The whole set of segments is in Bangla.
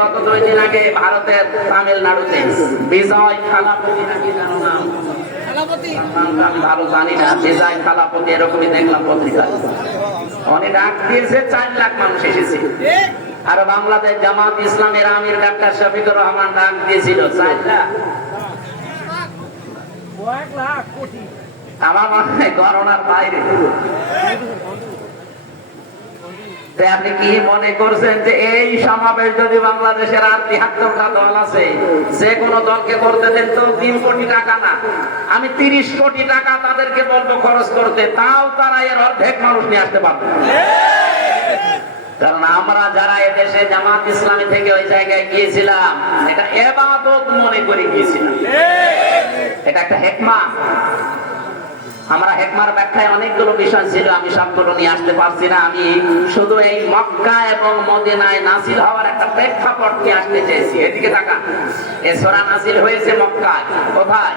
গত দুই দিন আগে ভারতের তামিলনাড়ুতে বিজয় থালাপতি নাকি জানো নাম আমি ভালো জানি না। বিজয় থালাপতি এরকমই দেখলাম পত্রিকায়। উনি ডাক দিয়েছে চার লাখ মানুষ এসেছে। আর বাংলাদেশ জামাত ইসলামের আমির ডাক্তার শফিকুর রহমান ডাক দিয়েছিল চার লাখ। আমার মনে হয় গণনার বাইরে। আপনি কি মনে করছেন যে এই সমাবেশ যদি বাংলাদেশের আর দল আছে, যে কোনো দলকে করতে দেন তো তিন কোটি টাকা না। আমি তিরিশ কোটি টাকা তাদেরকে বলব খরচ করতে, তাও তারা এর অর্ধেক মানুষ নিয়ে আসতে পারবে কারণ আমরা যারা এদেশে জামাত ইসলামী থেকে ওই জায়গায় গিয়েছিলাম, এটা এবাদত মনে করে গিয়েছিলাম। এটা একটা হেকমা। আমরা হেকমার ব্যাখ্যায় অনেকগুলো বিষয় ছিল, আমি সবগুলো নিয়ে আসতে পারছি না। আমি শুধু এই মক্কা এবং মদিনায় নাসিল হওয়ার একটা প্রেক্ষাপট নিয়ে আসতে চেয়েছি। এদিকে তাকা এ সোরা নাসিল হয়েছে মক্কায়। কোথায়?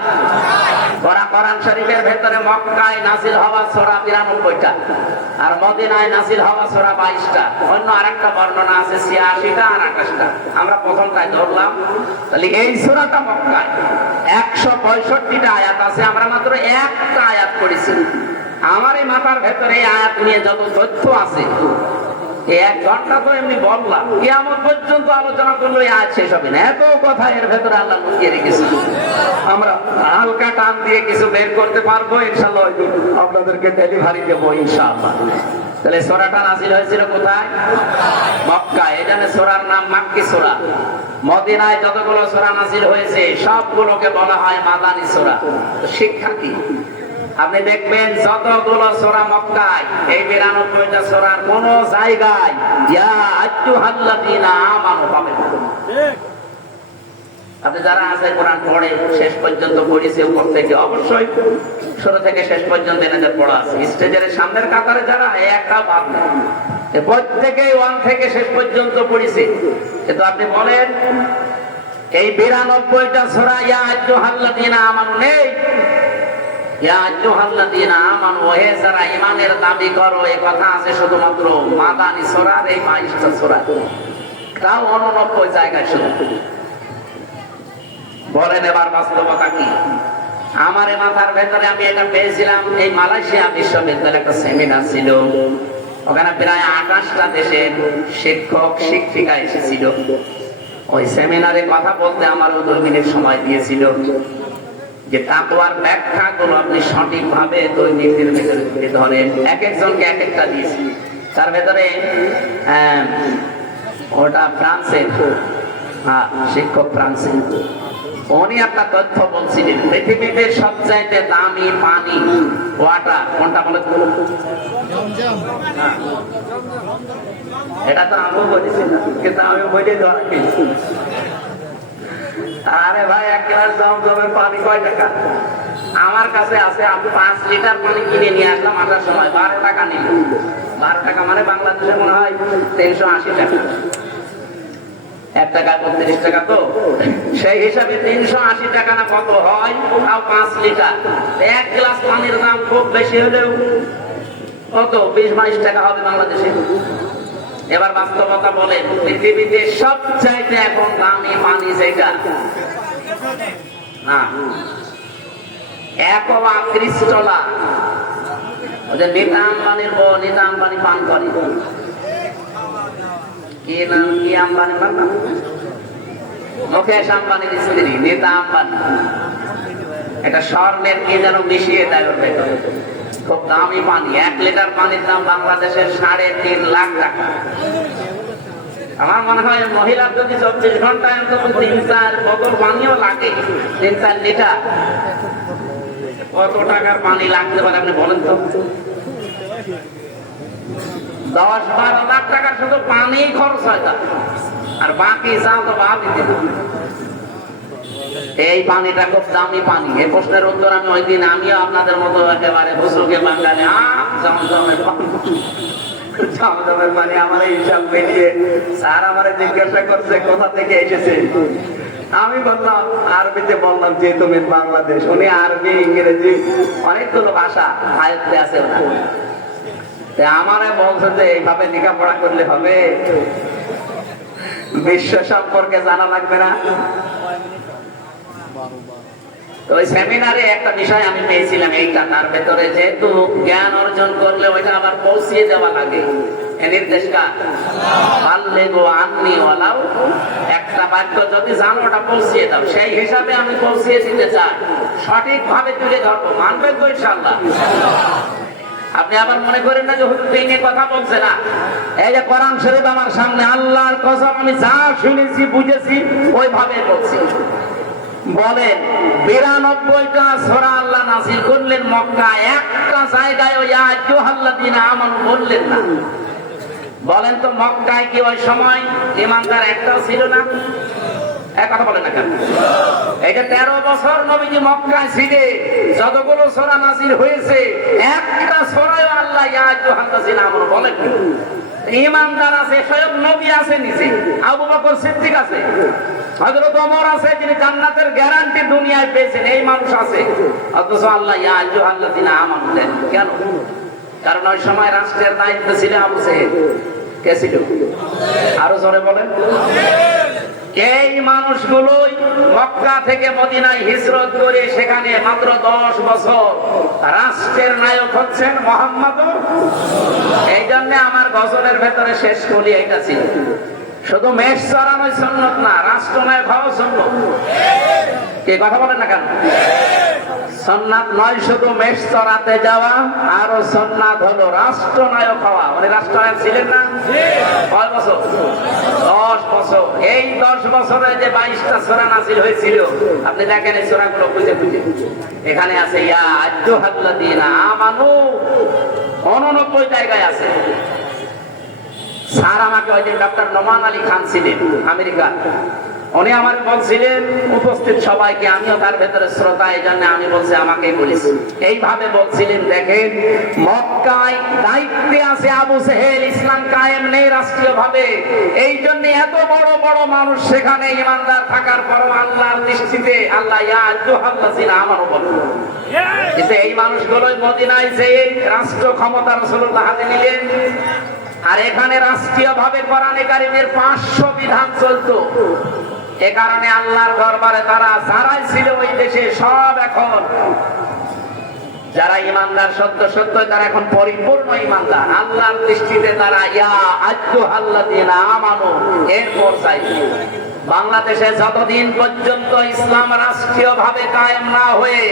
ওরা শরীফের ভেতরে মক্কায় নাসিল হওয়া সোরা বিরানব্বইটা আর মদিনায় নাসিল হওয়া সোরা বাইশটা। অন্য আরেকটা বর্ণনা আছে, ছিয়াশিটা আর আঠাশটা। আমরা প্রথমটায় ধরলাম। তাহলে এই সোরাটা মক্কায়। একশো পঁয়ষট্টিটা আয়াত আছে, আমরা মাত্র একটা আয়াত আমার এই মাথার ভেতরে নিয়ে যত তথ্য আছে এক ঘণ্টা তো এমনি বললাম। পর্যন্ত আলোচনা করল আয়াত শেষ হবে না। এত কথা এর ভেতরে আল্লাহ লুকিয়ে রেখেছি আমরা হালকা টান দিয়ে কিছু বের করতে পারব ইনশাল্লাহ আপনাদেরকে ডেলিভারি দেবো, ইনশাআল্লাহ। তাহলে সোরাটা হয়েছিল কোথায়? মক্কা সোরার নাম মাক্কি সোরা। মদিনায় যতগুলো সোরা নাজিল হয়েছে, সবগুলোকে বলা হয় মাদানি সোরা। শিক্ষা কি? আপনি দেখবেন যতগুলো সোরা মক্কায়, এই বিরানব্বইটা সোরার কোন জায়গায়, ইয়া আজ্জুহাল্লাযীনা আমানু যারা আছে, কোরআন পড়ে, শেষ পর্যন্ত পড়েছে, উপর থেকে অবশ্যই শুরু থেকে শেষ পর্যন্ত পড়া আছে। স্টেজের সামনের কাতারে যারা একটা বাদ নেই। প্রত্যেকেই ওয়ান থেকে শেষ পর্যন্ত পড়েছে। কিন্তু আপনি বলেন, এই বিরানব্বইটা সোরা ইয়া আজ্জুহাল্লাযীনা আমানু নেই। আইয়ুহাল্লাযীনা আমানু, হে যারা ঈমানের দাবি করো এই কথা আছে শুধুমাত্র মাদানী সূরার, এই 22টা সূরা। তাও 89 জায়গায় শুধু। বলেন এবার বাস্তবতা কি? আমার মাথার ভেতরে আমি এটা পেয়েছিলাম, এই মালয়েশিয়া বিশ্ববিদ্যালয়ে একটা সেমিনার ছিল। ওখানে প্রায় আঠাশটা দেশের শিক্ষক, শিক্ষিকা এসেছিল। ওই সেমিনারে কথা বলতে আমারও দুই মিনিট সময় দিয়েছিল। যে তাকওয়ার ব্যাখ্যা গুলো আপনি সঠিক ভাবে দৈনিকের ভেতরে তুলে ধরেন। এক একজনকে এক একটা দিয়েছি। তার ভেতরে ওটা ফ্রান্সের হ্যাঁ, শিক্ষক ফ্রান্সের উনি একটা তথ্য বলছিলেন পৃথিবীতে সবচাইতে দামি পানি ওয়াটার কোনটা বলে। এটা তো আমিও বলেছি কিন্তু আমি বলে ধরা আরে ভাই, এক গ্লাস জমজমের পানি কয় টাকা? আমার কাছে আছে, আমি পাঁচ লিটার পানি কিনে নিয়ে আসলাম আসার সময়। বারো টাকা নিল। বারো টাকা মানে বাংলাদেশে মনে হয় তিনশো আশি টাকা। এক টাকা বত্রিশ টাকা তো। সেই হিসাবে তিনশো আশি টাকা না কত হয়? তাও পাঁচ লিটার। এক গ্লাস পানির দাম খুব বেশি হলেও কত? বিশ বাইশ টাকা হবে বাংলাদেশে। এবার বাস্তবতা বলে, পৃথিবীতে সবচাইতে এখন দামি পানি যেটা? না। একবা ক্রিস্টলা। ওদের নিতা আম্বানির বউ নিতা আম্বানি পান করে। কি নাম, কি আম্বানি পান মুকেশ আম্বানির স্ত্রী নিতা আম্বানি এটা স্বর্ণের কি যেন মিশিয়ে দেয় খুব দামি পানি, এক লিটার পানির দাম বাংলাদেশের সাড়ে তিন লাখ টাকা। আমার মনে হয় মহিলার যদি চব্বিশ ঘন্টায় অন্তত তিন, চার বোতল পানিও লাগে, তিন, চার লিটার, কত টাকার পানি লাগতে পারে আপনি বলেন তো? দশ বারো লাখ টাকা শুধু পানি খরচ হয় আর বাকি যা তো বাদই দিতে। এই পানিটা খুব দামি পানি। এই প্রশ্নের উত্তর আমি ওই দিন আমিও আপনাদের মতো একেবারে হুসুকে বাঙালি। পানি। বললাম যে তুমি বাংলাদেশ। আরবি, ইংরেজি ভাষা আয়ত্তে আছে আমারে বলছে যে, এইভাবে লেখাপড়া করলে হবে? বিশ্ব সম্পর্কে জানা লাগবে না। ওই সেমিনারে একটা বিষয় আমি পেয়েছিলাম এইটা। তার ভেতরে যেহেতু জ্ঞান অর্জন করলে ওইটা আবার পৌঁছিয়ে দেওয়া লাগে। আপনি আবার মনে করেন না যে হুজুর এই কথা বলছে না? এই যে কোরআন শরীফ আমার সামনে, আল্লাহর কসম, আমি যা শুনেছি, বুঝেছি ওইভাবে বলছি। বলেন, বিরানব্বইটা সোরা আল্লাহ নাসিল করলেন মক্কা একটা জায়গায় ওই আল্লাহ আমন বললেন না। বলেন তো মক্কায় কি ওই সময় ইমানদার একটাও ছিল না? কথা বলেন এটা তেরো বছর মক্কায় ছিলে যতগুলো সোরা নাসিল হয়েছে, একটা সোরায় আল্লাহ ইয়াজুহাল্লাহ আমন বলেন ইমানদার আছে, স্বয়ং নবী আছে নিচে আবু বকর সিদ্দিক আছে। হযরত ওমর আছে যিনি জান্নাতের গ্যারান্টি দুনিয়ায় পেয়েছেন, এই মানুষ আছে। অথচ আল্লাহ, ইয়া আমানু, দেন কেন? কারণ ওই সময় রাষ্ট্রের দায়িত্ব ছিল আবু সাহেব কে ছিল? আরও জোরে বলেন। এই মানুষগুলোই মক্কা থেকে মদিনায় হিজরত করে সেখানে মাত্র দশ বছর রাষ্ট্রের নায়ক হচ্ছেন মোহাম্মদ। এই জন্য আমার গজলের ভেতরে শেষ করি এটা ছিল। শুধু মেষ চড়ানোই সন্ন্যত না রাষ্ট্রনায়ক হওয়া সন্ন্যত কে কথা বলেন না কেন? সন্ন্যাত নয়, শুধু মেষ চড়াতে যাওয়া, আরও সন্ন্যাত হলো রাষ্ট্রনায়ক হওয়া। মানে রাষ্ট্রনায়ক ছিলেন না? কয় বছর? দশ বছর। এই দশ বছরে যে বাইশটা সোরা নাসিল হয়েছিল, আপনি দেখেন এই সোরাগুলো খুঁজে খুঁজে। এখানে আছে, ইয়া আজ্জু হাল্লাদিনা আমানু। অননব্বই জায়গায় আছে। স্যার আমাকে ওই দিন ডক্টর নোমান আলী খান ছিলেন আমেরিকা উনি আমার বলছিলেন উপস্থিত সবাইকে, আমিও তার ভেতরে শ্রোতা, এই জন্য আমি বলছি আমাকে বলেছি এইভাবে বলছিলেন দেখেন, মক্কায় দায়িত্বে আছে আবু সেহেল, ইসলাম কায়েম নেই রাষ্ট্রীয় ভাবে এই জন্য এত বড় বড় মানুষ সেখানে ইমানদার থাকার পর আল্লাহর দৃষ্টিতে, আল্লাহ, ইয়া আল্লাহ আমার উপর কিন্তু এই মানুষগুলোই মদিনায় যে রাষ্ট্র ক্ষমতা রসুল্লাহ হাতে নিলেন। আর এখানে রাষ্ট্রীয় ভাবে কোরআনে কারিমের পাঁচশো বিধান চলত। এ কারণে আল্লাহর দরবারে তারা যারাই ছিল ওই দেশে সব এখন। যারা ইমানদার, সত্য সত্য, তারা এখন পরিপূর্ণ ইমানদার। আল্লাহর দৃষ্টিতে তারা, ইয়া আজ্জু আল্লাহ না আমানো এরপর চাইছে বাংলাদেশে যতদিন পর্যন্ত ইসলাম রাষ্ট্রীয় ভাবে কায়েম না হয়ে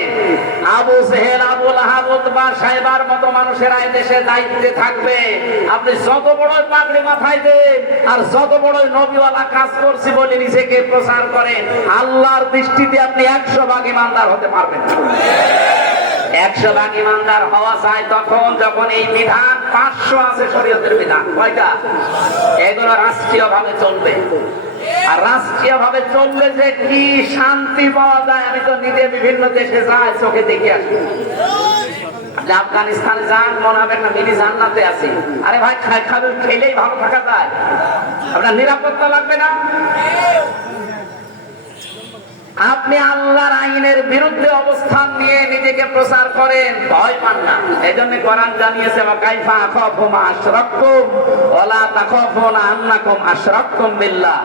আবু সেহেল আবুল আহাবুদ্বা সাহেবার মতো মানুষেরা দেশে দায়িত্বে থাকবে, আপনি যত বড় পাগড়ি মাথায় দেন আর যত বড় নবীওয়ালা কাজ করছি বলে নিজেকে প্রচার করেন, আল্লাহর দৃষ্টিতে আপনি একশো ভাগ ইমানদার হতে পারবেন। একশো ভাগ ইমানদার হওয়া চাই তখন যখন এই বিধান পাঁচশো আছে শরীয়তের বিধান। কয়টা? এগুলো রাষ্ট্রীয় ভাবে চলবে। আর রাষ্ট্রীয় ভাবে চললে যে কি শান্তি পাওয়া যায়, আমি তো নিজে বিভিন্ন দেশে যাই, চোখে দেখে আসি। আফগানিস্তানে যান, মনে হবে না মিনি জান্নাতে আছে আরে ভাই খাই খাবেন খেলেই ভালো থাকা যায়। আপনার নিরাপত্তা লাগবে না? আপনি আল্লাহর আইনের বিরুদ্ধে অবস্থান নিয়ে নিজেকে প্রচার করেন। ভয় পান না। এই জন্য কোরআন জানিয়েছে কাইফা আখাফু মা আশরাকতুম ওয়ালা তাখাফুনা আন্নাকুম আশরাকতুম বিল্লাহ।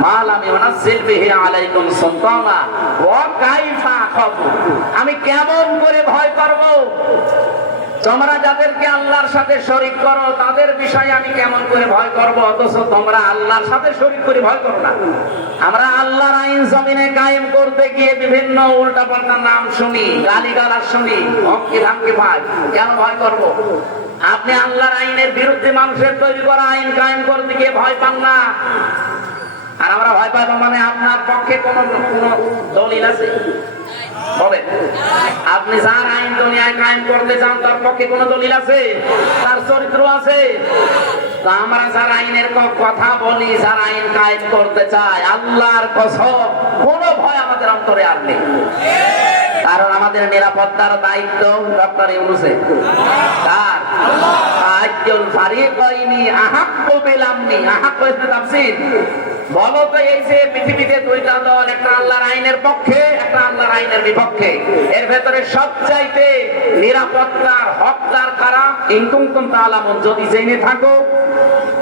মা লাম ইউনাজ্জিল বিহি আলাইকুম সুলতানা। ওয়া কাইফা আখাফু। আমি কেমন করে ভয় করব? তোমরা যাদেরকে আল্লাহর সাথে শরিক করো, তাদের বিষয়ে আমি কেমন করে ভয় করব? অথচ তোমরা আল্লাহর সাথে শরিক করে ভয় করো না। আমরা আল্লাহর আইন জমিনে কায়েম করতে গিয়ে বিভিন্ন উল্টা পাল্টা নাম শুনি গালি গালার শুনি, হমকি ধামকি পাই। কেন ভয় করব? আপনি আল্লাহর আইনের বিরুদ্ধে মানুষের তৈরি করা আইন কায়েম করতে গিয়ে ভয় পান না? আর আমরা ভয় পাবো মানে আপনার পক্ষে কোন কোন দলিল আছে? আপনি যার আইন দুনিয়ায় কায়েম করতে চান, তার পক্ষে কোন দলিল আছে? তার চরিত্র আছে? আমরা যার আইনের কথা বলি, যার আইন কায়েম করতে চাই, আল্লাহর কসম, কোনো ভয় আমাদের অন্তরে আর নেই। কারণ আমাদের নিরাপত্তার দায়িত্ব ডক্টর ইউনুসে। কার? আজ্জুল ফারিকাইনি আহাক্কু বিল আমনি, আহাক্কু ইসমে তাফসীর বলো তো এই যে পৃথিবীতে দুইটা দল, একটা আল্লাহর আইনের পক্ষে, একটা আল্লাহর আইনের বিপক্ষে। এর ভেতরে সবচাইতে নিরাপত্তার হকদার কারা? ইনকুম কুম তাআলামুন, যদি জেনে থাকো।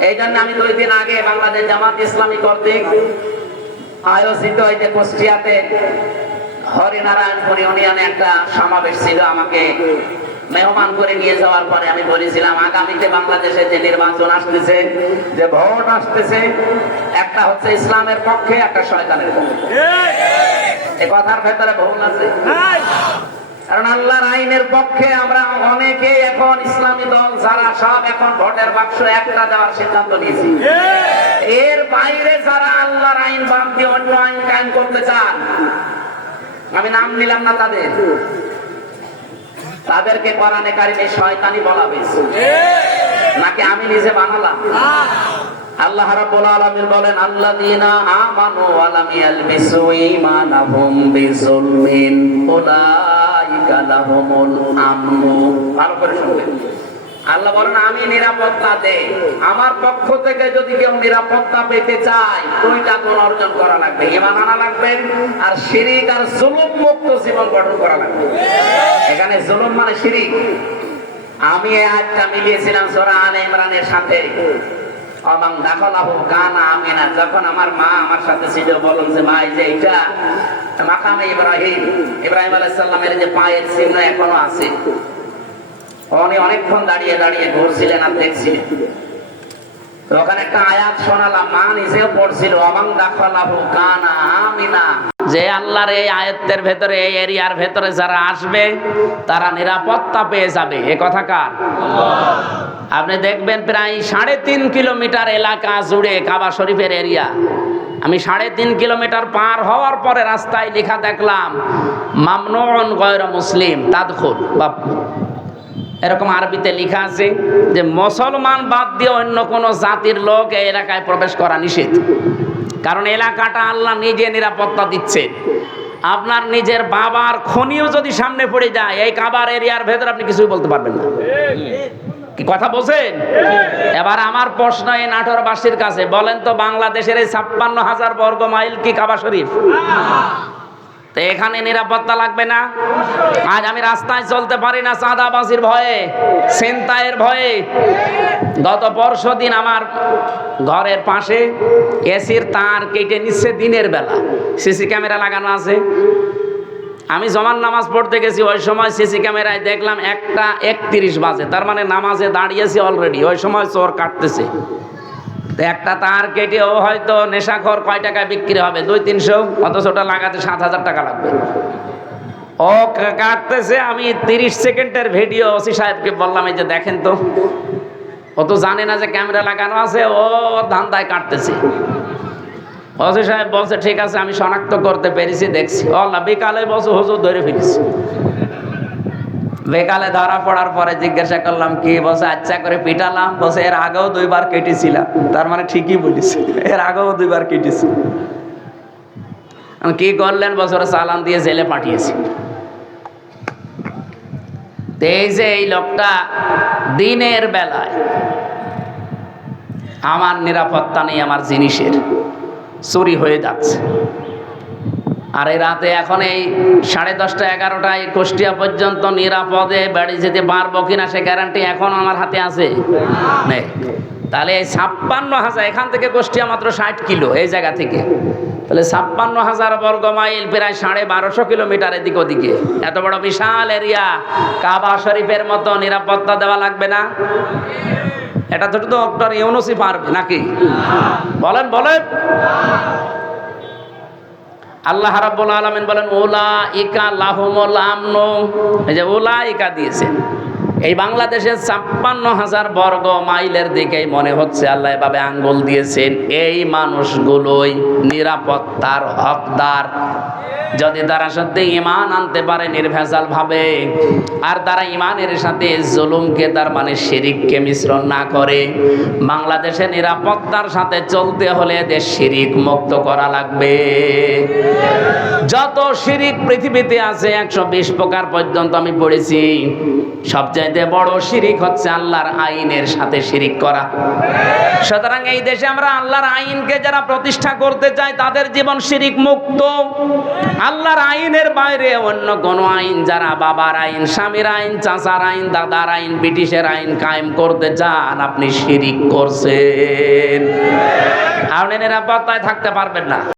এই জন্য আমি দুই দিন আগে বাংলাদেশ জামাত ইসলামী কর্তৃক আয়োজিত যে কুষ্টিয়াতে হরিনারায়ণপুর ইউনিয়নে একটা সমাবেশ ছিল, আমাকে মেহমান করে নিয়ে যাওয়ার পরে আমি বলেছিলাম, আগামীতে বাংলাদেশে যে নির্বাচন আসতেছে, যে ভোট আসতেছে, একটা হচ্ছে ইসলামের পক্ষে, একটা শয়তানের পক্ষে। এ কথার ভেতরে ভুল আছে। কারণ আল্লাহর আইনের পক্ষে আমরা অনেকে এখন ইসলামী দল যারা, সব এখন ভোটের বাক্স একটা দেওয়ার সিদ্ধান্ত নিয়েছি। এর বাইরে যারা আল্লাহর আইন বাদ দিয়ে অন্য আইন কায়েম করতে চান, আমি নাম নিলাম না তাদের। তাদেরকে কোরআনে কারিমে শয়তানি বলা হয়েছে। নাকি আমি নিজে বানালাম? আল্লাহ রাব্বুল আলামিন বলেন আল্লাযীনা আমানু ওয়া লাম ইয়ালবিসু ঈমানাহুম বিজুলমিন উলাইকা লাহুমুল আমন। ভালো করে শুনবেন। আল্লাহ বলেন, আমি নিরাপত্তা দেই। আমার পক্ষ থেকে যদি কেউ নিরাপত্তা পেতে চায় দুইটা গুণ অর্জন করা লাগবে। ইমান আনা লাগবে, আর শিরিক আর জুলুম মুক্ত জীবন গঠন করা লাগবে। এখানে জুলুম মানে শিরিক। আমি এই মিলিয়েছিলাম সূরা আলে ইমরানের সাথে। এবং দাখলাহু কানা আমিনা, যখন আমার মা আমার সাথে ছিল বলুন যে মা এই যে এটা মাকামে ইব্রাহিম। ইব্রাহিম আলাইহিস সালামের যে পায়ের চিহ্ন এখনও আছে। উনি অনেকক্ষণ দাঁড়িয়ে দাঁড়িয়ে ঘুরছিলেন আর দেখছিলেন। ওখানে একটা আয়াত শোনালাম মা নিজেও পড়ছিল অবাং দাখলাহু কানা আমিনা। যে আল্লাহর এই আয়াতের ভেতরে এই এরিয়ার ভেতরে যারা আসবে তারা নিরাপত্তা পেয়ে যাবে। এ কথা কার? আপনি দেখবেন প্রায় সাড়ে তিন কিলোমিটার এলাকা জুড়ে কাবা শরীফের এরিয়া। আমি সাড়ে তিন কিলোমিটার পার হওয়ার পরে রাস্তায় লেখা দেখলাম মামনুন গয়র মুসলিম তাদখুল বা এরকম আরবিতে লেখা আছে যে মুসলমান বাদ দিয়ে অন্য কোনো জাতির লোক এই এলাকায় প্রবেশ করা নিষেধ। কারণ এলাকাটা আল্লাহ নিজে নিরাপত্তা দিচ্ছে। আপনার নিজের বাবার খনিও যদি সামনে পড়ে যায়, এই কাবার এরিয়ার ভেতর আপনি কিছুই বলতে পারবেন না। কি কথা বলছেন? এবার আমার প্রশ্ন এই নাটোরবাসীর কাছে, বলেন তো বাংলাদেশের এই ছাপ্পান্ন হাজার বর্গ মাইল কি কাবা শরীফ? তো এখানে নিরাপত্তা লাগবে না। আজ আমি রাস্তায় চলতে পারি না চাঁদাবাজির ভয়ে, ছিনতাইয়ের ভয়ে। গত পরশু দিন আমার ঘরের পাশে এসির তার কেটে নিচ্ছে দিনের বেলা। সিসি ক্যামেরা লাগানো আছে। আমি জমান নামাজ পড়তে গেছি, ওই সময় সিসি ক্যামেরায় দেখলাম একটা একত্রিশ বাজে। তার মানে নামাজে দাঁড়িয়েছি অলরেডি ওই সময় চোর কাটতেছে। একটা তার কেটেও হয়তো নেশাখর কয় টাকায় বিক্রি হবে? দুই তিনশো, অথচ ওটা লাগাতে সাত হাজার টাকা লাগবে। ও কাটতেছে, আমি তিরিশ সেকেন্ডের ভিডিও ওসি সাহেবকে বললাম, এই যে দেখেন তো, ও তো জানে না যে ক্যামেরা লাগানো আছে, ও ধান্দায় কাটতেছে। ওসি সাহেব বলছে, ঠিক আছে, আমি শনাক্ত করতে পেরেছি, দেখছি। ও বিকালে বসে, হুজুর ধরে ফেলেছি। বেকালে ধরা পড়ার পরে জিজ্ঞাসা করলাম, কি বসে আচ্ছা করে পিটালাম। বসে এর আগেও দুইবার কেটেছিলাম। তার মানে ঠিকই বলিস এর আগেও দুইবার কেটেছি। কি করলেন? বছরে চালান দিয়ে জেলে পাঠিয়েছি। এই যে এই লোকটা দিনের বেলায় আমার নিরাপত্তা নেই, আমার জিনিসের চুরি হয়ে যাচ্ছে। আর এই রাতে এখন এই সাড়ে দশটা, এগারোটায় কুষ্টিয়া পর্যন্ত নিরাপদে বাড়ি যেতে পারব কিনা সে গ্যারান্টি এখন আমার হাতে আছে। তাহলে এই ছাপ্পান্ন হাজার, এখান থেকে কুষ্টিয়া মাত্র ষাট কিলো এই জায়গা থেকে। তাহলে ছাপ্পান্ন হাজার বর্গ মাইল, প্রায় সাড়ে বারোশো কিলোমিটার এদিক ওদিকে। এত বড় বিশাল এরিয়া। কাবা শরীফের মতো নিরাপত্তা দেওয়া লাগবে না। এটা তো ডক্টর ইউনুসি পারবে নাকি? বলেন বলেন। আল্লাহ রাব্বুল আলামিন বলেন ওলা ইকা লাহুমুল আমন। এই যে ওলা ইকা দিয়েছেন। এই বাংলাদেশের ছাপ্পান্ন হাজার বর্গ মাইলের দিকেই মনে হচ্ছে আল্লাহ এভাবে আঙ্গুল দিয়েছেন। এই মানুষগুলোই নিরাপত্তার হকদার। যদি তারা সত্যি ইমান আনতে পারে নির্ভেজাল ভাবে আর তারা ইমানের সাথে জুলুমকে তার মানে শিরিককে মিশ্রণ না করে, বাংলাদেশে নিরাপত্তার সাথে চলতে হলে দেশ শিরিক মুক্ত করা লাগবে। যত শিরিক পৃথিবীতে আছে, একশো বিশ প্রকার পর্যন্ত আমি পড়েছি। সবচাইতে বড় শিরিক হচ্ছে আল্লাহর আইনের সাথে শিরিক করা। সুতরাং এই দেশে আমরা আল্লাহর আইনকে যারা প্রতিষ্ঠা করতে চাই তাদের জীবন শিরিক মুক্ত। আল্লাহর আইনের বাইরে অন্য কোন আইন, যারা বাবার আইন, স্বামীর আইন, চাচার আইন, দাদার আইন, ব্রিটিশের আইন কায়েম করতে চান, আপনি শিরিক করছেন। আপনি নিরাপত্তায় থাকতে পারবেন না।